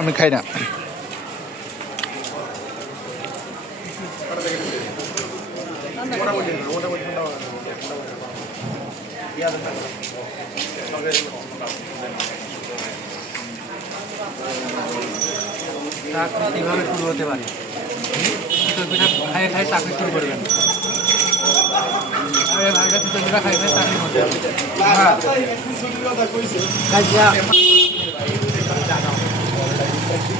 আমি খাই না চাকরি কিভাবে শুরু হতে পারে চাকরি শুরু করবেন খাইবে চাকরি